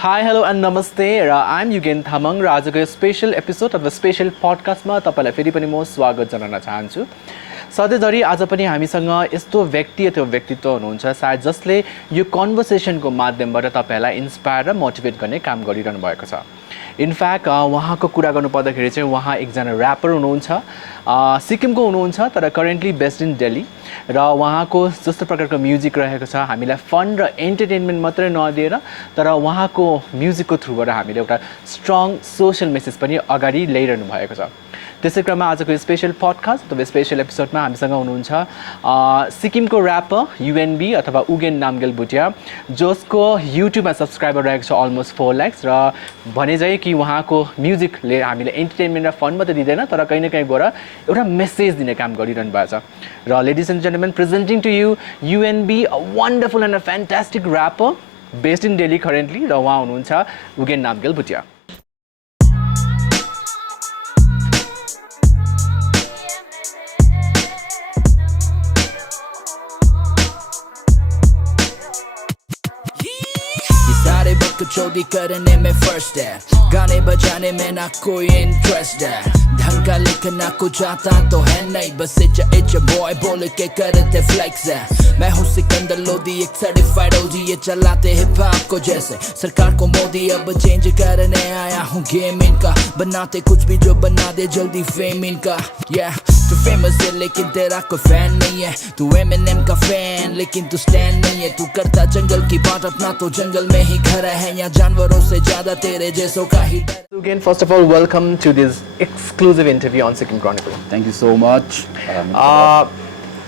Hi, hello and namaste. I'm Yougan Tamang. आजको special episode अथवा special पडकास्टमा तपाईलाई फेरि पनि म स्वागत जनाउन चाहन्छु। सधैँधरि आज पनि हामीसँग यस्तो व्यक्ति अथवा व्यक्तित्व हुनुहुन्छ सायद जसले यो कन्भर्सेसनको माध्यमबाट तपाईलाई इन्स्पायर र मोटिभेट गर्ने काम गरिरहनु भएको छ। इनफ्याक्ट उहाँको कुरा गर्नुपर्दाखेरि चाहिँ उहाँ एकजना ऱ्यापर हुनुहुन्छ, सिक्किमको हुनुहुन्छ तर करेन्टली बेस्ड इन दिल्ली र उहाँको जस्तो प्रकारको म्युजिक रहेको छ हामीलाई फन र एन्टरटेनमेन्ट मात्रै नदिएर तर उहाँको म्युजिकको थ्रुबाट हामीले एउटा स्ट्रङ सोशल मेसेज पनि अगाडि ल्याइरहनु भएको छ। त्यसै क्रममा आजको स्पेशल पडकास्ट अथवा स्पेशल एपिसोडमा हामीसँग हुनुहुन्छ सिक्किमको ऱ्यापर UNB अथवा युगेन नामगेल भुटिया, जसको युट्युबमा सब्सक्राइबर रहेको छ अलमोस्ट 4 लाख र भने चाहिँ कि उहाँको म्युजिकले हामीले एन्टरटेनमेन्ट र फन मात्रै दिँदैन तर कहीँ न कहीँ गएर एउटा मेसेज दिने काम गरिरहनु भएको छ। र ladies and gentlemen, presenting to you UNB, a wonderful and a fantastic rapper based in Delhi currently, र उहाँ हुनुहुन्छ युगेन नामगेल भुटिया। चौधी करने में फर्स्ट है, गाने बजाने में ना कोई इंटरेस्ट है, ढंग का लिखना कुछ आता तो है नहीं, बस इच बॉय बोल के करते फ्लेक्स है। मैं हूँ सिकंदर लोधी, एक सर्टिफाइड OG, ये चलाते हिप हॉप को जैसे सरकार को मोदी, अब चेंज करने आया हूँ गेम इनका, बनाते कुछ भी जो बना दे जल्दी फेम इनका। तू फेमस है लेकिन तेरा कोई फैन नहीं है, तू Eminem का फैन लेकिन तू स्टैंड नहीं है, तू करता जंगल की बात अपना तो जंगल में ही घर है, यहाँ जानवरों से ज्यादा तेरे जैसों का ही डर। Again, first of all, welcome to this exclusive interview on Sikkim Chronicle. Thank you so much.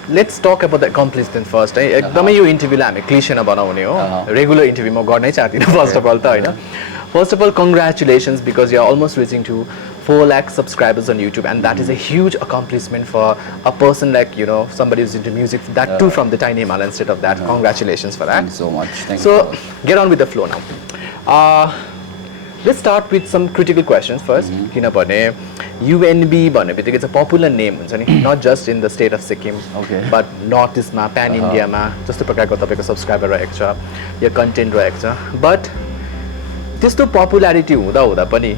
Let's talk about the accomplishment first. एकदमै यो इन्टरभ्यूलाई हामी क्लिशे नबनाउने हो, रेगुलर इन्टरभ्यू म गर्नै चाहदिनँ फर्स्ट अफ अल त हैन। First of all, congratulations because you are almost reaching to 4 lakh subscribers on YouTube, and that is a huge accomplishment for a person like, you know, somebody who's into music, that too from the tiny Himalayan state of that. Congratulations for that. Thank you so much. Thank so, you. Get on with the flow now. Let's start with some critical questions first. किनभने UNB भनेबित्तिकै it's a popular name हुन्छ नि, not just in the state of Sikkim, but north eastमा, pan Indiaमा जस्तो प्रकारको तपाईको subscriber रहेको छ, यो content रहेको छ, but त्यस्तो popularity हुँदा हुँदा पनि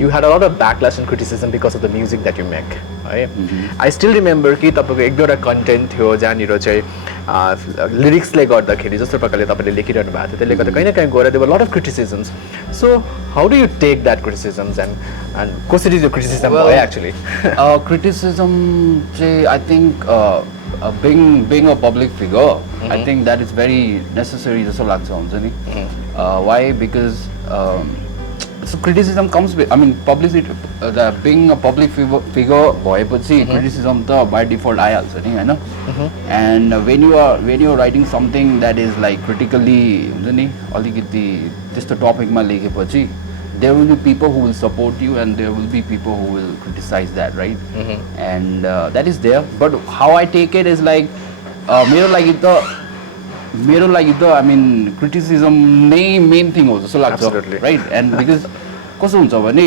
you had a lot of backlash and criticism because of the music that you make, है। I still remember कि तपाईको एक दुईवटा कन्टेन्ट थियो जहाँनिर चाहिँ लिरिक्सले गर्दाखेरि जस्तो प्रकारले तपाईले लेखिरहनु भएको थियो, त्यसले गर्दा कहीँ न कहीँ गएर there were a lot of criticisms. So how do you take that criticisms and कसरी त्यो criticism भयो actually? Criticism चाहिँ I think being a public figure, I think that is very necessary जस्तो लाग्छ हुन्छ नि। Why? Because so criticism comes with, I mean, publicity, being a public figure भएपछि criticism त by default आइहाल्छ नि हैन। And when you are writing something that is like critically हुन्छ नि अलिकति त्यस्तो टपिकमा लेखेपछि there will be people who will support you and there will be people who will criticize that, right? And that is there, but how I take it is like मेरो लागि त I mean criticism नै main thing हो जस्तो लाग्छ, right? And because कस्तो हुन्छ भने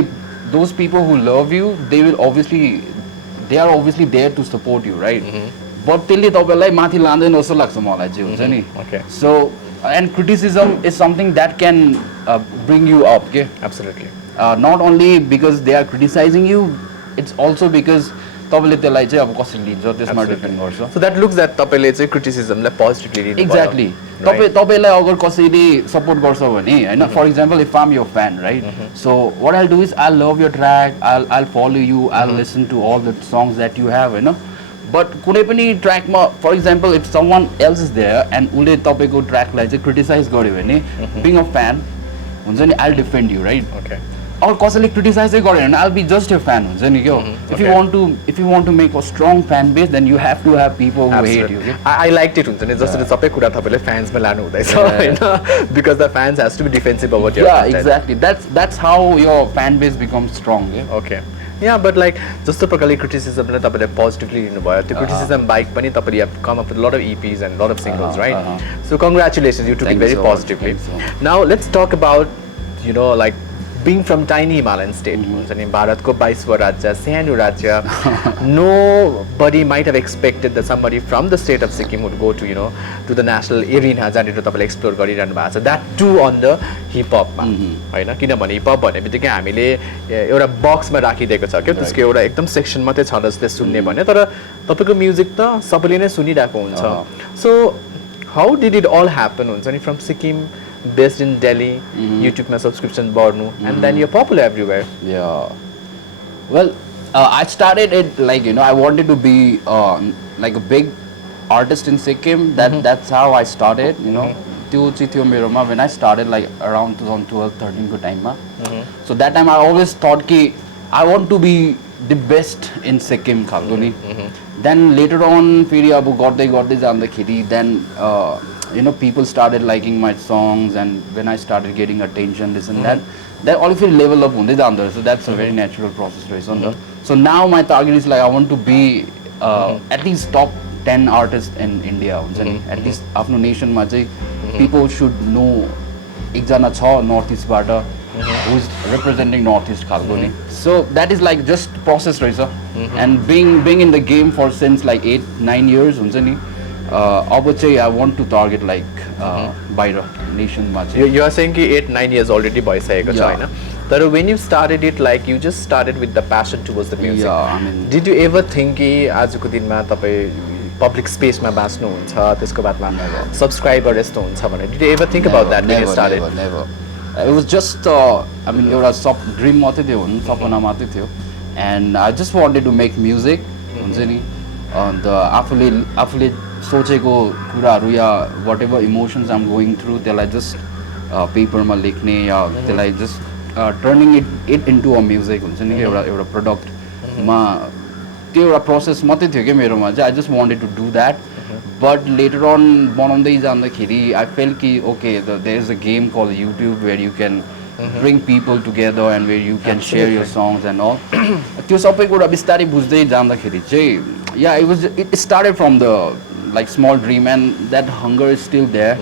those people who love you, they are obviously there to support you, right? But त्यसले तपाईलाई माथि लाँदैन जस्तो लाग्छ मलाई चाहिँ हुन्छ नि। So and criticism is something that can bring you up, okay? Absolutely. Not only because they are criticizing you, it's also because तपाईले त्यसलाई चाहिँ अब कसरी लिन्छ त्यसमा डिपेन्ड गर्छ। So that looks that तपाईले चाहिँ criticismलाई positively लिनु भयो। Exactly. तपाईलाई अगर कसैले सपोर्ट गर्छ भने हैन, for example if I'm your fan, right? So what I'll do is I'll love your track, I'll follow you, I'll listen to all the songs that you have, Hahn. But कुनै पनि ट्र्याकमा for example if someone else is there and उले तपाईको ट्र्याकलाई चाहिँ criticise गर्यो भने being a fan हुन्छ नि, I'll defend you, right? Okay. और कसैले क्रिटिसाइज चाहिँ गर्यो भने I'll be just a fan हुन्छ नि के। If you want to make a strong fan base, then you have to have people who hate you. I liked it हुन्छ नि, जसरी सबै कुरा तपाईले फ्यान्समा लानु हुँदैछ हैन, because the fans has to be defensive about your content. Yeah, exactly. That's how your fan base becomes strong. Okay. Yeah, but like जस्तो प्रकारले क्रिटिसिजमलाई तपाईले पोजिटिभली लिनु भयो, त्यो क्रिटिसिजम बाइक पनि तपाईले have come up with a lot of EPs and a lot of singles, right? So congratulations, you took it very positively. Now let's talk about, you know, like being from tiny Himalayan state, हुन्छ नि भारतको 22 राज्य सानो राज्य, nobody might have expected that somebody from the state of Sikkim would go to, you know, to the national arena जहाँनिर तपाईँले explore गरिरहनु भएको छ, that too on the hip hop मा, हैन? किनभने हिप हप भन्ने बित्तिकै हामीले एउटा बक्समा राखिदिएको छ के त्यसको एउटा एकदम सेक्सन मात्रै छ जसले सुन्ने भने, तर तपाईँको म्युजिक त सबैले नै सुनिरहेको हुन्छ. So how did it all happen, हुन्छ नि, from Sikkim, based in Delhi, YouTube मा subscription बढ्नु, and then you're popular everywhere? Yeah. Well, I started it like, you know, I wanted to be like a big artist in Sikkim. That's how I started, you know. When I started like around 2012-13 ko time ma. So that time I always thought ki I want to be the best in Sikkim khalko ni. Then later on feri abu garday jandakeri, then you know, people started liking my songs, and when I started getting attention, this and that all of it level up hunday jando. So that's a very natural process, right? So now my target is like I want to be at least top 10 artists in India. At least after nation ma chai people should know ekjana cha northeast bata who is representing northeast khalko ni. So that is like just process, right? And being in the game for since like 8-9 years, huncha ni, I want to target like Baira nation ma chai. You are saying ki 8-9 years already भइसकेको छ हैन? तर when you started it, like you just started with the passion towards the music. Yeah, I mean, did you ever think कि आजको दिनमा तपाईं public space मा बाँच्नु हुन्छ, त्यसको बादमा subscriber यस्तो हुन्छ भने? Did you ever think about that when you started? Never. It was just I mean, एउटा dream मात्रै थियो, सपना मात्रै थियो, and I just wanted to make music, हुन्छ नि, and आफूले सोचेको कुराहरु या whatever emotions I'm going through, त्यसलाई just paper मा लेख्ने या त्यसलाई just turning it into a music, हुन्छ नि, एउटा product मा त्यो एउटा process मात्रै थियो के मेरोमा चाहिँ. I just wanted to do that, but later on बनाउँदै जाँदाखेरि I felt कि okay, there is a game called YouTube where you can bring people together and where you can share your songs and all. त्यो सबै कुरा बिस्तारै बुझ्दै जाँदाखेरि चाहिँ, yeah, it started from the like small dream, and that hunger is still there.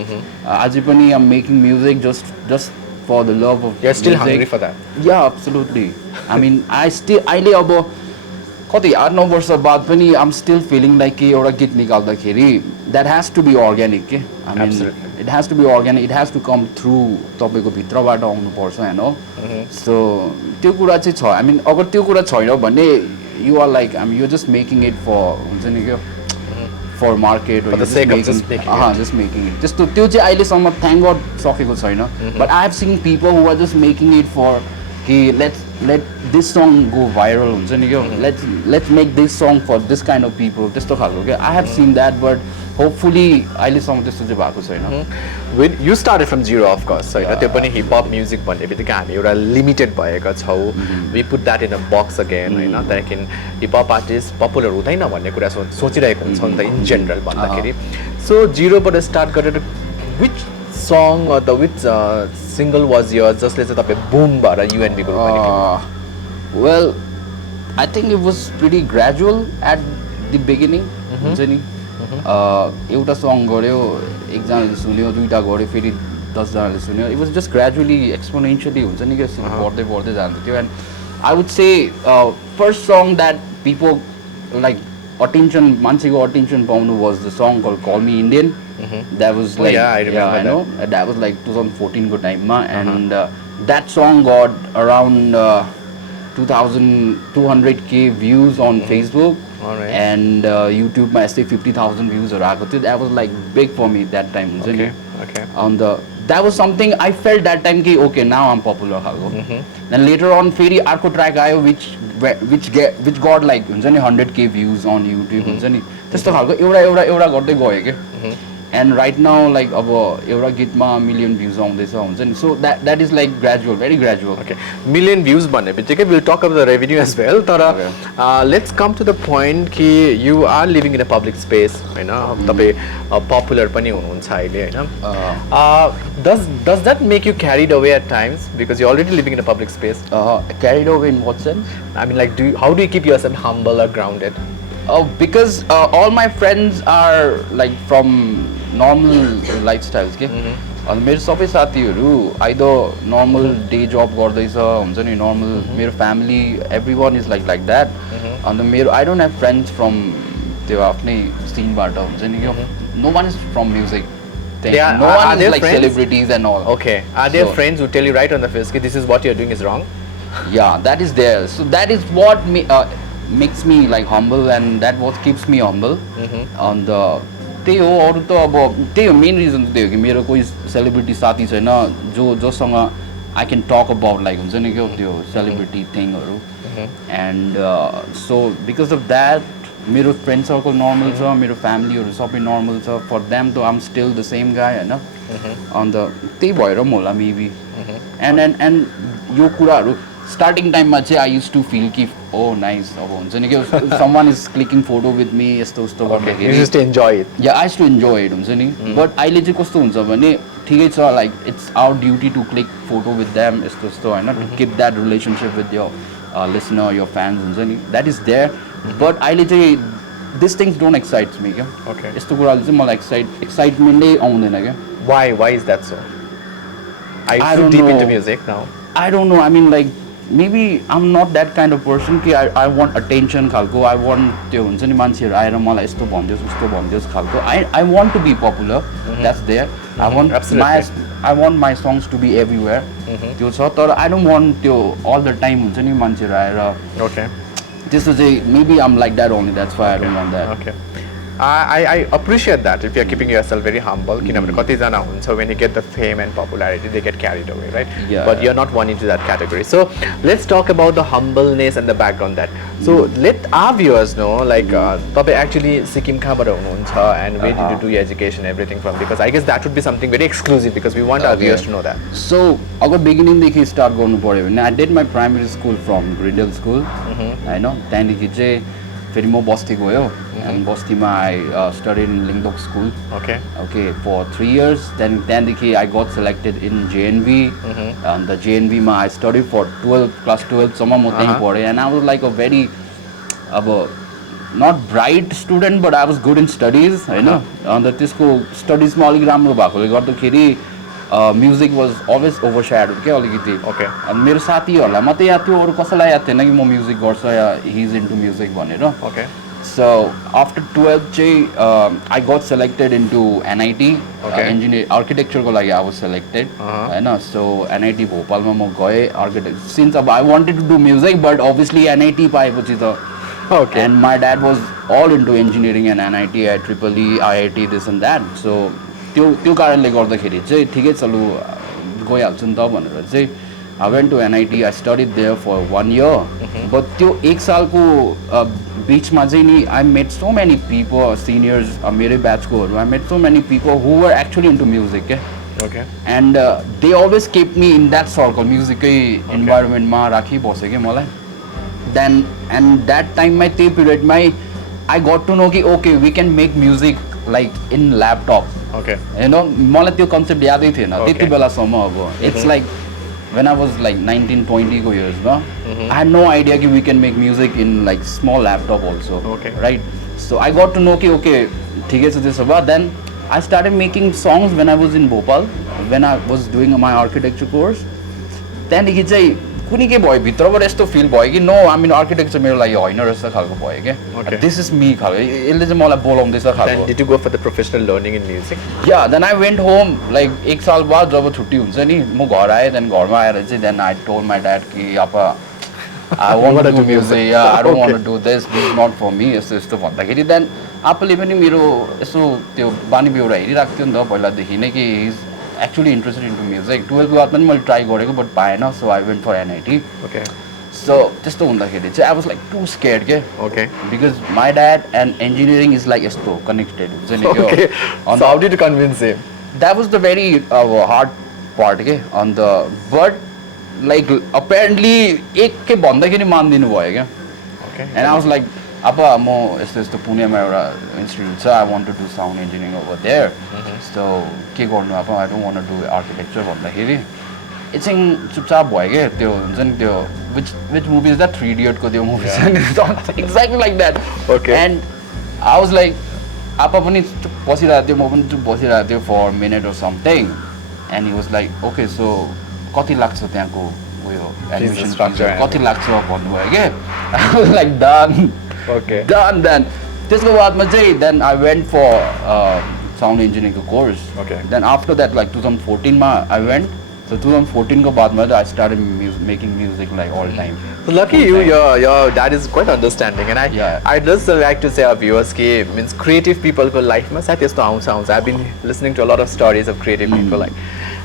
Aji pani I'm making music just for the love of You're still music. hungry for that? Yeah, absolutely. I mean, अहिले अब कति 8-9 वर्ष बाद पनि I'm still feeling like कि एउटा गीत निकाल्दाखेरि that has to be organic के. I mean, Absolutely. it has to be organic. It has to come through तपाईको भित्रबाट आउनु पर्छ हैन? So त्यो कुरा चाहिँ छ. I mean, अगर त्यो कुरा छैन भने you are like, I mean, you're just making it for हुन्छ नि के, for market, or for the sake of just making it. Just making it. Just to त्यो चाहिँ अहिलेसम्म thank God सकेको छैन. But I have seen people who are just making it for कि let this song go viral, हुन्छ नि के, let's make this song for this kind of people, त्यस्तो खालको के. I have seen that, but hopefully अहिलेसम्म त्यस्तो चाहिँ भएको छैन. When you started from zero, of course, होइन? त्यो पनि hip hop music भन्ने बित्तिकै हामी एउटा limited भएका छौँ. We put that in a box again, होइन? त्यहाँदेखि hip hop artist popular हुँदैन भन्ने कुरा सोचिरहेको हुन्छ नि त in general भन्दाखेरि. So zero बाट start गरेर which song or which single was yours जसले चाहिँ तपाईँ boom भएर UNB को रूपमा निक्ल्नु? Well, I think it was pretty gradual at the beginning, हुन्छ नि. एउटा सङ गर्यो, एकजनाले सुन्यो, दुईटा गर्यो, फेरि 10 जनाले सुन्यो. It was just gradually, exponentially, हुन्छ नि के, बढ्दै जान्थ्यो त्यो. And I would say first song that people like attention, मान्छेको attention पाउनु was the song called Call Me Indian. That was like, I remember I know, that was like 2014 ko time ma, and that song got around 2,200k views on Facebook. Alright. And YouTube ma यस्तै 50,000 views हरु आएको थियो. That was like big for me that time, हुन्छ नि. Okay. That was something I felt that time कि okay, now I'm popular खालको. Then later on फेरि अर्को ट्र्याक आयो which got like हुन्छ नि 100k views on YouTube, हुन्छ नि. त्यस्तो खालको एउटा गर्दै गयो के. And right now like अब एउटा गीतमा million views आउँदैछ, हुन्छ नि. So that is like gradual, very gradual. Okay. Million views भन्ने बित्तिकै we'll talk about the revenue as well. तर let's come to the point कि you are living in a public space, हैन? तपाईँ popular पनि हुनुहुन्छ अहिले, हैन? Does that make you carried away at times because you're already living in a public space? Carried away in what sense? I mean, like, how do you keep yourself humble or grounded? Because all my friends are like from normal lifestyles, okay? अनि मेरो सबै साथीहरू either normal day जब गर्दैछ हुन्छ नि normal मेरो family every one is like that अन्त मेरो I don't have friends from त्यो आफ्नै सिनबाट हुन्छ नि क्या no one is from music no one is like friends? Celebrities and all. Okay. Are there friends who tell you right on the face, this is what you're doing is wrong? Yeah, that is there. So that is what makes me like humble and that what keeps me humble. On the त्यही हो अरू त अब त्यही हो main reason त्यही हो कि मेरो कोही सेलिब्रिटी साथी छैन जोसँग आई क्यान टक अबाउट लाइक हुन्छ नि क्या त्यो सेलिब्रिटी थिङहरू and so because of that मेरो फ्रेन्ड सर्कल नर्मल छ मेरो फ्यामिलीहरू सबै नर्मल छ फर देम त आम स्टिल द सेम गाई होइन अन्त त्यही भएर पनि होला मेबी एन्ड यो कुराहरू स्टार्टिङ टाइममा चाहिँ आई युज टु फिल कि ओ नाइस अब हुन्छ नि कि someone is clicking photo with me यस्तो उस्तो गर्दाखेरि या आई टु इन्जोय इट हुन्छ नि बट अहिले चाहिँ कस्तो हुन्छ भने ठिकै छ like it's our duty to click photo with them यस्तो यस्तो होइन to keep that relationship with your listener your fans हुन्छ नि द्याट इज देयर बट अहिले चाहिँ this things don't excites me क्या यस्तो कुराले चाहिँ मलाई एक्साइटमेन्टै आउँदैन क्या Why is that so? Are you so deep into music now? I don't know. I mean, like maybe I'm not that kind of person. कि I want attention खालको. I want त्यो हुन्छ नि मान्छेहरू आएर मलाई यस्तो भनिदियोस् उस्तो भनिदियोस् खालको. I want to be popular. That's there. I want my songs to be everywhere. त्यो छ तर I don't want त्यो all the time हुन्छ नि मान्छेहरू आएर. Okay. त्यस्तो चाहिँ maybe I'm like that only. That's why I don't want that. Okay. I appreciate that if you're keeping yourself very humble. किनभने कतिजना हुन्छ when you get the fame and popularity they get carried away, right? Yeah. But you're not one into that category. So let's talk about the humbleness and the background that. So let our viewers know like तपाईँ actually Sikkim कहाँबाट हुनुहुन्छ and where did you do your education everything from because I guess that would be something very exclusive because we want our viewers to know that. So अगर beginning देखि start गर्नु पर्यो भने I did my primary school from Gridel school. हैन त्यहाँदेखि चाहिँ फेरि म बस्ती गयो and बस्तीमा I studied in Lingdok school. Okay, for 3 years. Then त्यहाँदेखि I got selected in JNV. And the JNV मा I studied for class 12 सम्म म त्यहीँ पढेँ and I was like a very अब not bright student but I was good in studies हैन अन्त त्यसको स्टडिजमा अलिक राम्रो भएकोले गर्दाखेरि म्युजिक वाज अलवेज ओभरस्याडो क्या अलिकति अनि मेरो साथीहरूलाई मात्रै याद थियो अरू कसैलाई याद थिएन कि म म्युजिक गर्छ या हि इज इन्टु म्युजिक भनेर सो आफ्टर 12 चाहिँ आई गट सेलेक्टेड इन्टु एनआइटी इन्जिनियर आर्किटेक्चरको लागि आई वाज सेलेक्टेड होइन सो एनआइटी भोपालमा म गएँ आर्किटेक्ट सिन्स अब I wanted to do music but obviously NIT पाएपछि त and my dad was all into engineering and NIT IEEE IIT this and that so त्यो कारणले गर्दाखेरि चाहिँ ठिकै चलु गइहाल्छु नि त भनेर चाहिँ I went to NIT I studied there for 1 year but त्यो 1 सालको बिचमा चाहिँ नि I met so many people seniors मेरै ब्याचकोहरू I met so many people who were actually into music क्या and they always kept me in that circle म्युजिकै इन्भाइरोमेन्टमा राखिबस्यो क्या मलाई देन एन्ड द्याट टाइममै त्यही पिरियडमै आई गट टु नो कि okay we can make music like in laptop होइन मलाई त्यो कन्सेप्ट यादै थिएन त्यति बेलासम्म अब it's like when I was like 19-20 को years I had no idea कि we can make music in like small laptop also right so I got to know कि okay ठिकै छ त्यसो भए then I started making songs when I was in Bhopal when I was doing my architecture course त्यहाँदेखि चाहिँ कुनै के भयो भित्रबाट यस्तो फिल भयो कि नो आई मिन आर्किटेक्चर मेरो लागि होइन रहेछ खालको भयो क्या दिस इज मी खालको यसले चाहिँ मलाई बोलाउँदैछ खालको did you go for the professional learning in music या then I went home like 1 साल बाद जब छुट्टी हुन्छ नि म घर आएँ देन घरमा आएर चाहिँ then I told my dad कि आपा I want to do music या I don't want to do this not for me यस्तो यस्तो भन्दाखेरि देन आपाले पनि मेरो यसो त्यो बानी बेहोरा हेरिरहेको थियो नि त पहिलादेखि नै कि is actually interested into music 12 बाद पनि मैले ट्राई गरेको बट पाएन सो आई वेन्ट फर एनआइटी सो त्यस्तो हुँदाखेरि चाहिँ I was like to scared के because my dad and engineering is like यस्तो कनेक्टेड हुन्छ नि अन्त how did you convince him that was the very hard part के अन्त बट लाइक अपेरेन्टली एक के भन्दाखेरि मानिदिनु भयो क्या एन्ड आई वाज लाइक अब म यस्तो यस्तो पुणेमा एउटा इन्स्टिट्युट छ I want to do sound engineering over there so के गर्नु अब I don't want to do architecture भन्दाखेरि एकछिन चुपचाप भयो क्या त्यो हुन्छ नि त्यो which movie is that 3 Idiot त्यो मुभी छ नि exactly like that and I was like आपा पनि चुप बसिरहेको थियो म पनि चुप बसिरहेको थियो for minute or something and he was like, okay, so कति लाग्छ त्यहाँको उयो एडमिसन structure कति लाग्छ भन्नुभयो के I was like done Okay. done then त्यसको बादमा चाहिँ then I went for sound engineering course. Okay. Then after that like 2014 मा I went. So 2014 ko baad mein I started making music like all time. So lucky you, your dad is quite understanding, and I'd just like to say our viewers कि means creative people को life में साथ यस्तो आउँछ. I've been listening to a lot of stories of creative people like,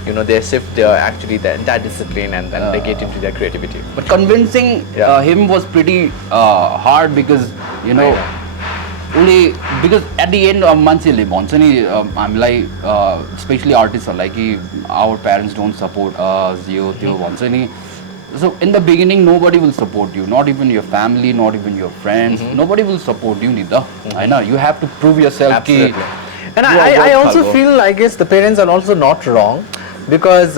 you know, they shift their actually their entire discipline and then they get into their creativity. But convincing him was pretty hard because you know. Only because at the end of मान्छेले भन्छ नि हामीलाई especially artists like our parents don't support us यो त्यो भन्छ नि. So in the beginning nobody will support you, not even your family, not even your friends, nobody will support you नि त हैन. You have to prove yourself. Absolutely. And I also feel I guess the parents are also not wrong because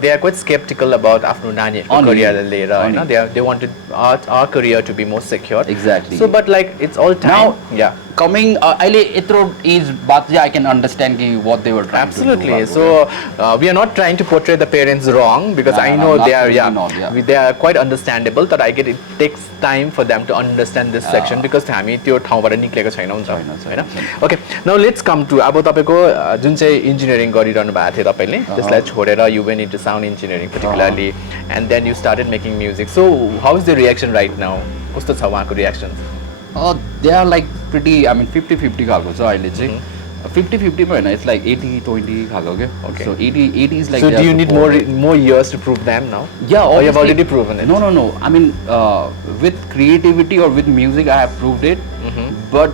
they are quite skeptical about आफ्नो नानीहरुको career लिएर हैन. They wanted our career to be more secure. Exactly. So but like it's all time. Now, coming अहिले यत्रो age बाद चाहिँ I can understand what they were trying Absolutely. to do. So we are not trying to portray the parents wrong because I know they are they are quite understandable. But I get it takes time for them to understand this section because हामी त्यो ठाउँबाट निक्लेको छैनौं हैन. Okay. Now let's come to अब तपाईको जुन चाहिँ engineering गरिरहनु भएको थियो तपाईले त्यसलाई छोडेर you went into sound engineering particularly and then you started making music. So how is the reaction right now? कस्तो छ उहाँको reaction? They are like pretty, I mean 50-50 खालको छ अहिले चाहिँ. 50-50 मा हैन, it's like 80-20 खालको के. Okay. So 80 is like. So do you need more years to prove them now? Yeah, or you've already proven it? No. I mean with creativity or with music I have proved it. But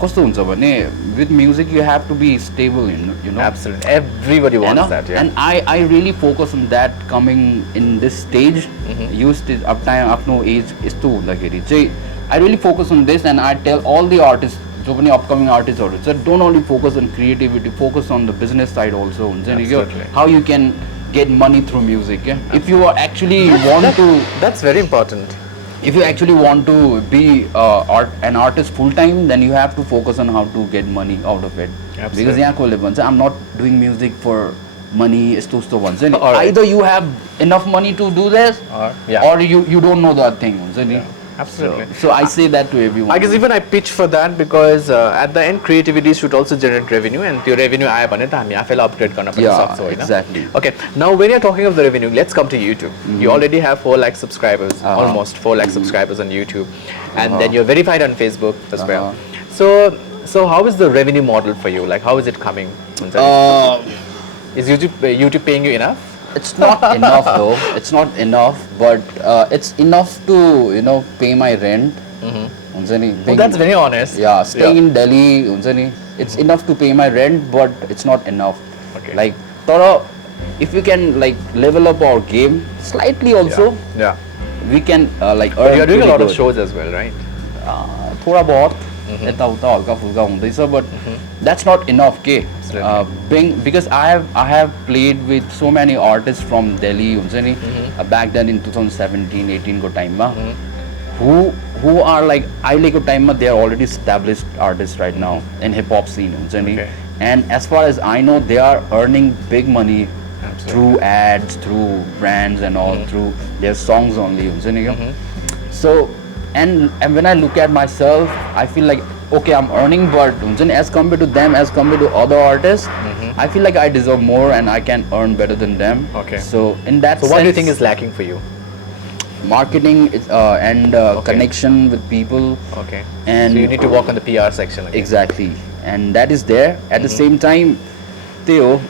कस्तो हुन्छ भने with music you have to be stable, you know. Absolutely. Everybody wants that, yeah. And I really focus on that coming in this stage. Used to up time आफ्नो age यस्तो हुँदाखेरि चाहिँ I really focus on this and I tell all the artists, जो पनि upcoming artists हरु छ, don't only focus on creativity, focus on the business side also हुन्छ नि के. How you can get money through music, yeah? If you are actually want to, that's very important. If you actually want to be an artist full time, then you have to focus on how to get money out of it. Absolutely. Because यहाँ कोले भन्छ I'm not doing music for money यस्तो भन्छ नि. Either you have enough money to do this or you don't know that thing हुन्छ नि. Absolutely. So I say that to everyone. I guess even I pitch for that because at the end creativity should also generate revenue and त्यो revenue आयो भने त हामी आफैलाई upgrade गर्न पनि सक्छौं हैन. Exactly. Okay, now when you're talking of the revenue, let's come to YouTube. You already have 4 lakh subscribers, almost 4 lakh subscribers on YouTube, and then you're verified on Facebook as well. So how is the revenue model for you? Like how is it coming? Is YouTube paying you enough? It's not enough though. It's not enough, but it's enough to pay my rent. हुन्छ नि. Well, that's very honest. Yeah, staying in Delhi हुन्छ नि. It's enough to pay my rent, but it's not enough. Okay. Like तर if we can like level up our game slightly also, we can like earn. But you're doing a lot good. of shows as well, right? थोड़ा बहुत यताउता हल्का फुल्का हुँदैछ, but that's not enough के. Because I have played with so many artists from Delhi हुन्छ नि, back then in 2017-18 को time मा, who are like अहिलेको time मा they are already established artists right now in hip hop scene हुन्छ नि. And as far as I know they are earning big money through ads, through brands and all, through their songs only हुन्छ नि. So and when I look at myself, I feel like okay, I'm earning, but as compared to them, as compared to other artists, I feel like I deserve more and I can earn better than them. Okay. So in that sense, what do you think is lacking for you? Marketing and connection with people. Okay. And so you need to work on the PR section again. Exactly, and that is there. At the same time, Theo,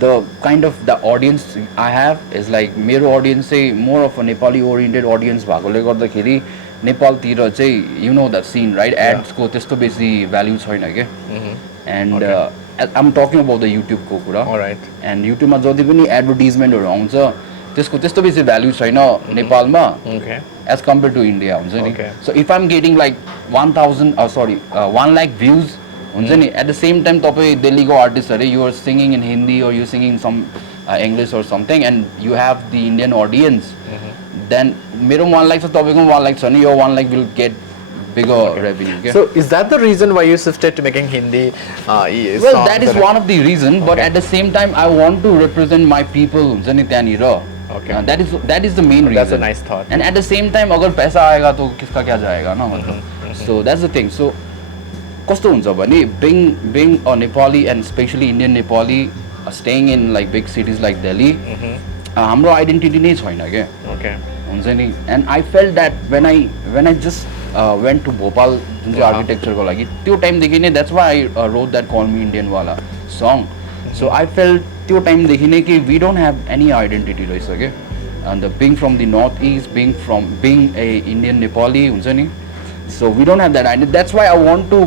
the kind of the audience I have is like मेरो audience say more of a Nepali oriented audience भएकोले गर्दाखेरि नेपालतिर चाहिँ you know that scene right, ads को त्यस्तो बेसी value छैन के. And I'm talking about the YouTube को कुरा. Alright. And YouTube मा जति पनि advertisement हरू आउँछ त्यसको त्यस्तो बेसी value छैन नेपालमा as compared to India हुन्छ नि. So if I'm getting like 1 lakh views हुन्छ नि, at the same time तपाईँ दिल्लीको आर्टिस्ट अरे, you are singing in Hindi or you are singing some English or something and you have the Indian audience, then मेरो 1 lakh छ, तपाईँको 1 lakh छ नि, your 1 lakh will get bigger revenue. Okay? So is that the reason why you shifted to making Hindi songs? Well, that is one of the reason, but at the same time, I want to represent my people. Okay. That is the main reason. That's a nice thought. And at the same time, अगर पैसा आएगा तो किसका क्या जाएगा ना मतलब. So that's the thing. So कस्तो हुन्छ भने being a Nepali and especially Indian Nepali staying in like big cities like Delhi, हाम्रो identity नै छैन के. Okay. हुन्छ नि. And I felt that when I just went to Bhopal जुन चाहिँ architecture को लागि त्यो time देखि नै that's why I wrote that Call Me Indian वाला song. So I felt त्यो time देखि नै कि we don't have any identity रहेछ के. And being from the northeast, being a Indian Nepali हुन्छ नि. So we don't have that identity. That's why I want to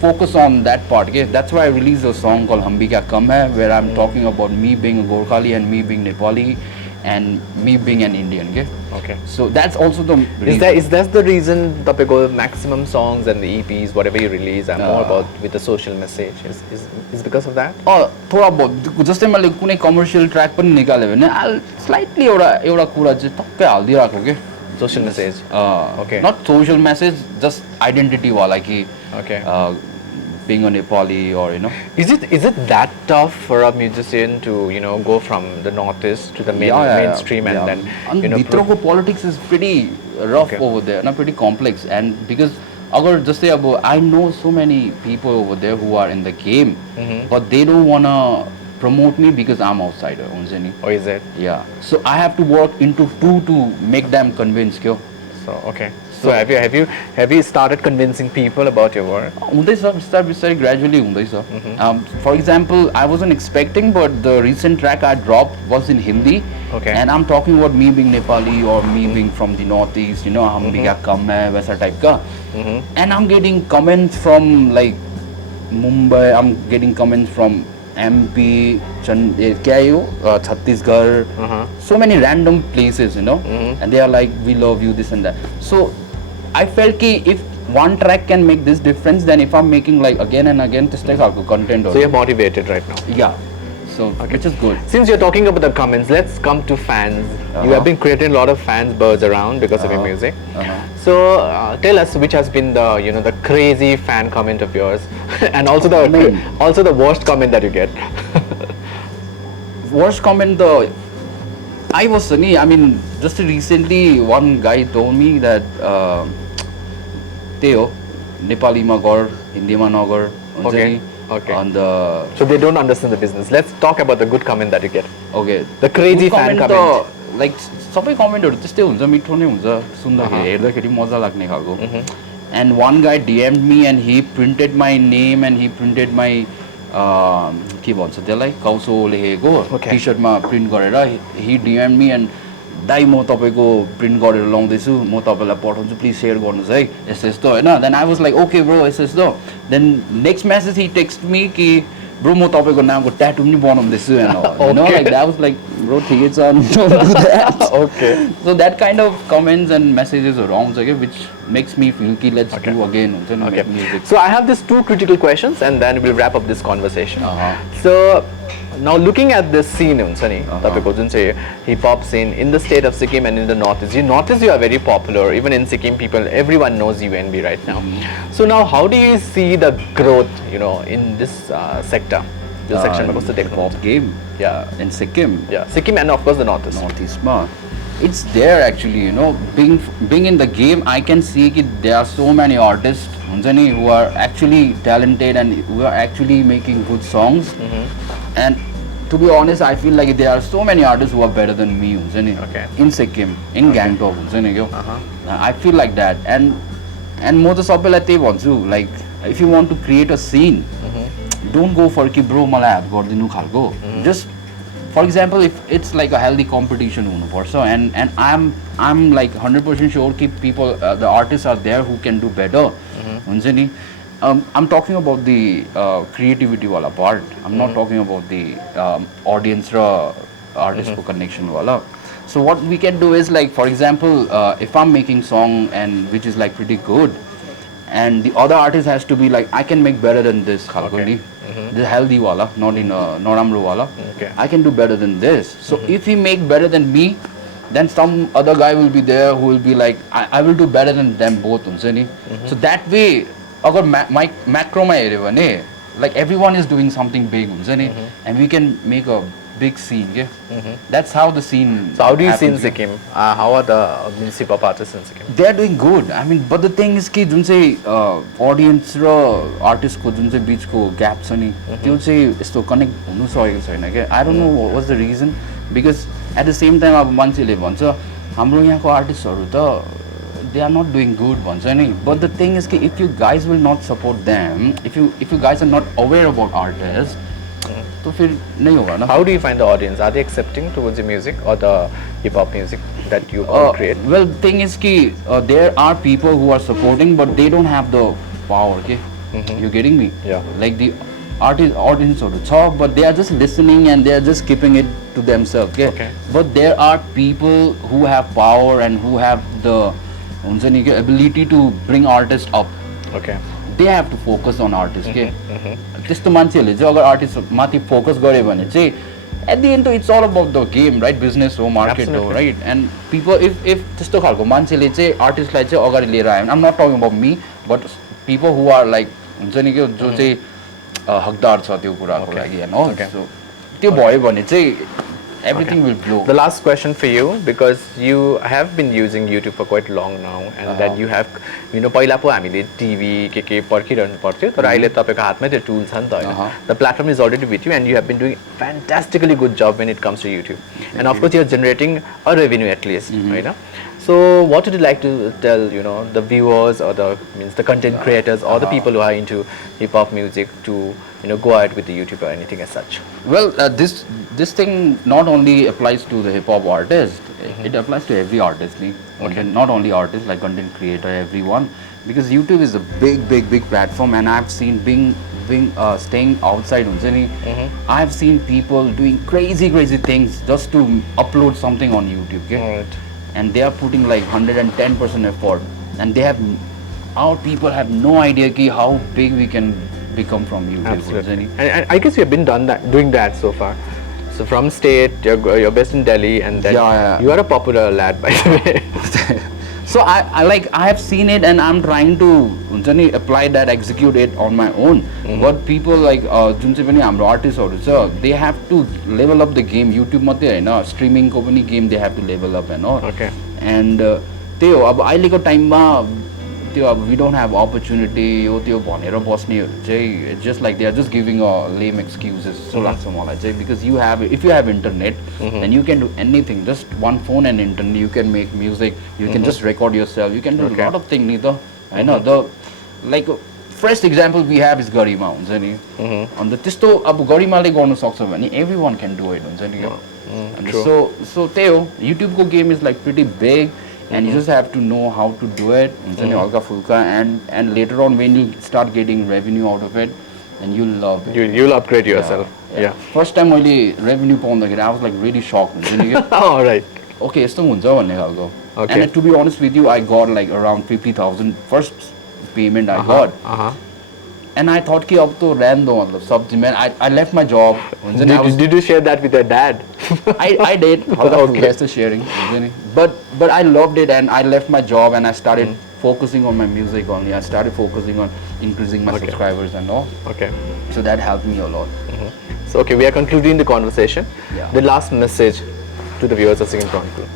focus on that part. Okay? That's why I released a song called Hum Bhi Kya Kam Hai, where I'm talking about me being a Gorkhali and me being Nepali and me being an Indian. Okay? Okay. So that's also the reason. Is that the reason tapeko maximum songs and the EPs whatever you release are more about with the social message? Is because of that? थोड़ा बहुत जस्तै मैले कुनै commercial track पनि निकाल्यो भने I'll slightly एउटा कुरा चाहिँ टक्कै हाल्दिराख्छु के. Social message. Okay. Not social message, just identity वाला कि Okay. Being a Nepali or Is it that tough for a musician to go from the northeast to the mainstream and then भित्रको politics is pretty rough over there, not pretty complex, and because अगर जस्तै अब I know so many people over there who are in the game, but they don't wanna promote me because I'm outsider. Or is it? Yeah. So I have to work into two to make them convinced. So okay. So have you started convincing people about your work? Start gradually. For example, I wasn't expecting, but the recent track I dropped was in Hindi. Okay. And I'm talking about me being Nepali or me being from the northeast. Hum bhi kya kam hai, वैसा type का. And I'm getting comments from like Mumbai. I'm getting comments from MP, Chhattisgarh, so many random places, and they are like, we love you, this and that. So I felt ki if one track can make this difference, then if I'm making like again and again this type of content. So you're motivated right now. Yeah. So which is good. Since you're talking about the comments, let's come to fans. You have been creating a lot of fans buzz around because of your music. So tell us which has been the the crazy fan comment of yours, and also the worst comment that you get. Worst comment I mean just recently one guy told me that Theo Nepali ma गर Hindi ma nagar. Okay. On the so they don't understand the business. Let's talk about the good comment that you get. Okay. The crazy fan comment. Like सबै कमेन्टहरु त्यस्तै हुन्छ, मिठो नै हुन्छ, सुन्दाखेरि हेर्दाखेरि मजा लाग्ने खालको. And one guy DM'd me and he printed my name and he printed my के भन्छ त्यसलाई कौसो लेखेको टी-शर्ट मा प्रिन्ट गरेर he DM'd me and दाइ म तपाईको प्रिन्ट गरेर लाउँदैछु, म तपाईलाई पठाउँछु, प्लिज शेयर गर्नुस् है, यस्तो यस्तो हैन. Then I was like okay bro, यस्तो यस्तो. Then next message he texted me कि bro म तपाईको नामको ट्याटू पनि बनाउँदैछु and like that was like bro ठिकै छ, don't do that. Okay. So that kind of comments and messages are wrong which makes me feel कि let's do again okay. music. So I have these two critical questions and then we'll wrap up this conversation. So now looking at this scene tapeko jun chai hip hop scene in the state of Sikkim and in the northeast, you are very popular. Even in Sikkim, people, everyone knows UNB right now. So now how do you see the growth in this sector, this section because the hip hop game in Sikkim? Sikkim and of course the northeast. It's there actually, being in the game, I can see that there are so many artists who are actually talented and who are actually making good songs. And to be honest, I feel like there are so many artists who are better than me in Sikkim, in Gangtok. I feel like that. And mo ta sabai lai भन्छु, like if you want to create a scene, don't go for कि bro मलाई help गरिदिनु खालको. Just for example, if it's like a healthy competition हुनुपर्छ and I'm like 100% sure कि people the artists are there who can do better. हुन्छ नि. I'm talking about the creativity wala part. I'm not talking about the audience ra artist ko connection wala. So what we can do is like, for example, if I'm making song and which is like pretty good, and the other artist has to be like, I can make better than this. The healthy wala, not in not amro wala. I can do better than this. So if he make better than me, then some other guy will be there who will be like I will do better than them both हुन्छ नि so that way अगर macro-मा हेर्यो भने like everyone is doing something big हुन्छ नि and we can make a big scene okay? That's how the scene So how do you see in happens, Sikkim? How are the hip-hop artists in Sikkim? they are doing good I mean but the thing is कि जुन चाहिँ audience र artist को जुन चाहिँ बीचको gap छ नि त्यो चाहिँ यस्तो connect हुनु सकेको छैन के I don't know what's the reason because at the same time अब मान्छेले भन्छ हाम्रो यहाँको आर्टिस्टहरु त they are not doing good भन्छ नि but the thing is कि if you guys will not support them if you guys are not aware about artists तो फिर नहीं होगा ना How do you find the audience? Are they accepting towards the music or the hip-hop music that you create? Well, thing is कि there are people who are supporting but they don't have the power okay you getting me Yeah. like the audience or but they are just listening and they are just keeping it to themselves okay but there are people who have power and who have the हुन्छ नि के ability to bring artists up Okay. they have to focus on artists के त्यस्तो मान्छेहरूले चाहिँ अगर artist माथि focus गर्यो भने चाहिँ at the end it's all about the game right business हो market हो Absolutely. right and people if त्यस्तो खालको मान्छेले चाहिँ आर्टिस्टलाई चाहिँ अगाडि लिएर आयो भने I'm not talking about me but people who are like हुन्छ नि के जो चाहिँ हकदार छ त्यो कुराको लागि हैन Okay. so त्यो भयो भने चाहिँ everything will blow The last question for you because you have been using YouTube for quite long now and that you have पहिला पो हामीले टिभी के पर्खिरहनु पर्थ्यो तर अहिले तपाईको हातमै त्यो टुल छ नि त हैन the platform is already with you and you have been doing fantastically good job when it comes to YouTube and of course you are generating a revenue at least Hahn so what would you like to tell the viewers or the content creators or the people who are into hip hop music to go ahead with the YouTube or anything as such well this thing not only applies to the hip hop artist it applies to every artist okay. Not only artists like content creator everyone because YouTube is a big platform and I've seen being staying outside हुन्छ नि I've seen people doing crazy things just to upload something on YouTube okay? Right. And they are putting like 110% effort and they have our people have no idea ki how big we can become from YouTube Absolutely. And I guess you have been doing that so far so from state you're based in Delhi and then you are a popular lad by the way so I have seen it and I'm trying to हुन्छ नि apply that execute it on my own but people like जुन चाहिँ पनि हाम्रो आर्टिस्टहरु छ they have to level up the game YouTube मात्रै हैन streaming को पनि game they have to level up and all okay and त्यही हो अब अहिलेको टाइममा त्यो अब we don't have opportunity यो त्यो भनेर बस्नेहरु चाहिँ just like they are just giving a lame excuses so लाग्छ मलाई चाहिँ because if you have internet then you can do anything just one phone and internet you can make music you can just record yourself you can do a lot of things नि त हैन the like first example we have is गरिमा हुन्छ नि अन्त त्यस्तो अब गरिमाले गर्न सक्छ भने everyone can do it हुन्छ नि and so त्यही हो YouTube को game is like pretty big and you just have to know how to do it हुन्छ नि हल्का फुल्का and later on when you start getting revenue out of it then you'll love it you'll upgrade yourself yeah first time मैले revenue पाउँदाखेरि I was like really shocked हुन्छ नि के all right okay यस्तो हुन्छ भन्ने खालको Okay. and to be honest with you I got like around 50,000 first payment I got and I thought कि अब तो रहने दो मतलब सब man I left my job हुन्छ नि did you share that with your dad I did okay that's the sharing but I loved it and I left my job and I started focusing on my music only I started focusing on increasing my subscribers and all okay so that helped me a lot so okay we are concluding the conversation the last message to the viewers of Sikkim Chronicle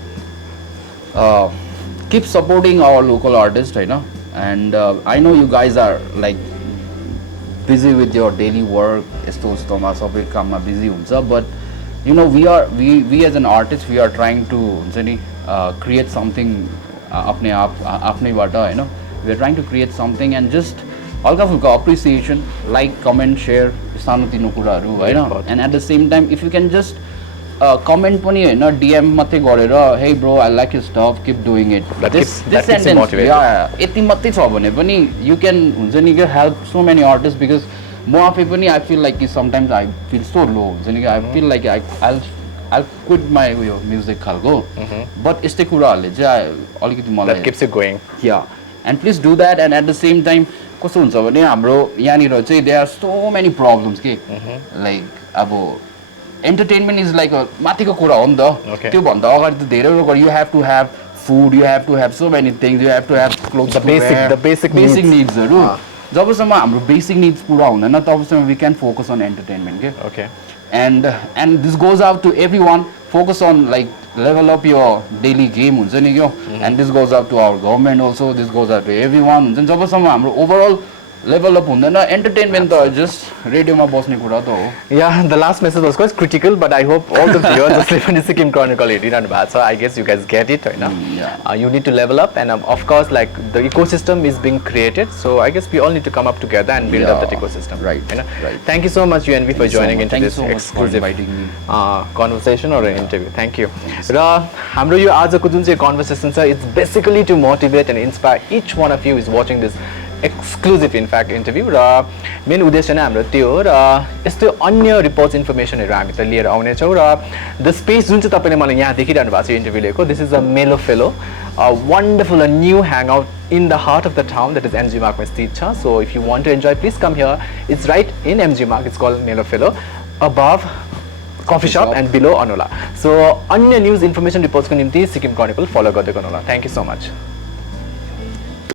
keep supporting our local artists right now and I know you guys are like busy with your daily work यस्तो यस्तोमा सबै काममा busy हुन्छ but we as an artist we are trying to हुन्छ नि create something अपने आप आफ्नैबाट हैन we are trying to create something and just हल्का फुल्का appreciation like comment share सानोतिनो कुराहरु हैन and at the same time if you can just comment पनि हैन DM मात्रै गरेर hey bro I like your stuff keep doing it this sentence यति मात्रै छ भने पनि you can हुन्छ नि के help so many artists because म आफै पनि I feel like sometimes I feel so low हुन्छ नि I feel like I'll quit my music खालको but यस्तै कुराहरुले चाहिँ अलिकति मलाई that keeps you going yeah and please do that and at the same time कस्तो हुन्छ भने हाम्रो यहाँनिर चाहिँ there are so many problems के like अब entertainment is like a माथिको कुरा हो नि त Okay. त्यो भन्दा अगाडि त धेरै कुरा you have to have food, you have to have so many things, you have to have clothes The to basic- wear, the basic basic needs. needsहरु जबसम्म हाम्रो basic needs पुरा हुँदैन तबसम्म we can focus on entertainment के Okay. and this goes out to everyone, focus on like level up your daily game हुन्छ नि क्यो and this goes out to our government also, this goes out to everyone हुन्छ नि जबसम्म हाम्रो overall level up हुँदैन entertainment त just रेडियोमा बस्ने कुरा त हो Yeah, the last message was quite critical, but I hope all the viewers जसले पनि Sikkim Chronicle हेरिरहनु भएको छ, I guess you guys get it, होइन? yeah. You need to level up, and of course, like the ecosystem is being created, so I guess we all need to come up together and build up that Yeah, ecosystem. right, होइन? right. Thank you so much, UNB, for joining into Thank you this so much for exclusive inviting me. conversation or an interview. Thank you. र हाम्रो यो आजको जुन चाहिँ conversation छ, it's basically to motivate and inspire each one of you is watching this exclusive in fact interview र main उद्देश्य नै हाम्रो त्यो हो र यस्तो अन्य रिपोर्ट्स इन्फर्मेसनहरू हामी त लिएर आउनेछौँ र द स्पेस जुन चाहिँ तपाईँले मलाई यहाँ देखिरहनु भएको छ इन्टरभ्यू लिएको this is a Mellow Fellow wonderful a new hang out in the heart of the town that is MG मार्कमा स्थित छ so if you want to enjoy please come here it's right in MG Marg it's called Mellow Fellow above coffee shop and below अनोला so अन्य news information रिपोर्ट्सको निम्ति Sikkim chronicle फलो गर्दै गर्नुहोला thank you so much